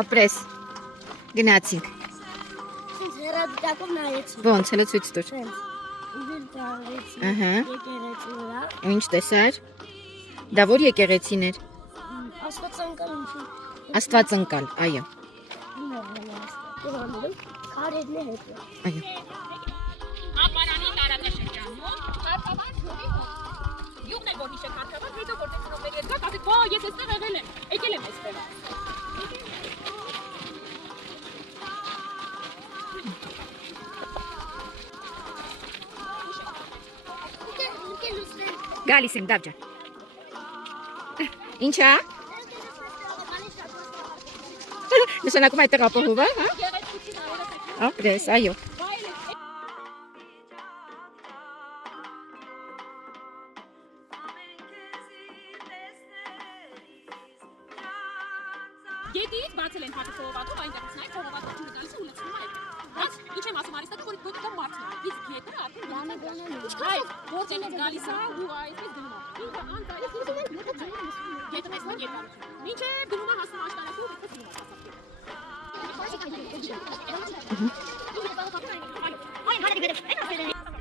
Ապրես։ Գնացինք։ Ոնց հենց ցույց տուր։ Ահա։ Ինչ տեսար։ Դա որ եկեղեցին էր։ Աստվածընկալ, այո։ Այո։ Ապարանի տարածաշրջանում քարտավան ջուրի յուղն է որ հիշե քարտավան հետո որ տեսնողներ երկա ասեք «Բա ես այստեղ եկել եմ այստեղ»։ Գալիս եմ դավջա։ Ինչա։ Նշանակում այդտեղ ապահով է, հա։ Ապրես, այո։ Գետից բացել են հատուկ խողովակով, այնտեղից նայեք խողովակը ջուրը գալիս է ու լցնում է։ Բայց ինչ եմ ասում, արիստակը որ դա մարդն է։ Իսկ գետը արդեն այ գործելից գալիս է ու այսպես գնում է։ Ինքը անտարի գետը մեծ երկար։ Մինչև գնում է հասնում աշտարակը ու այդպես գնում է։ Այն հարավի վերև, այն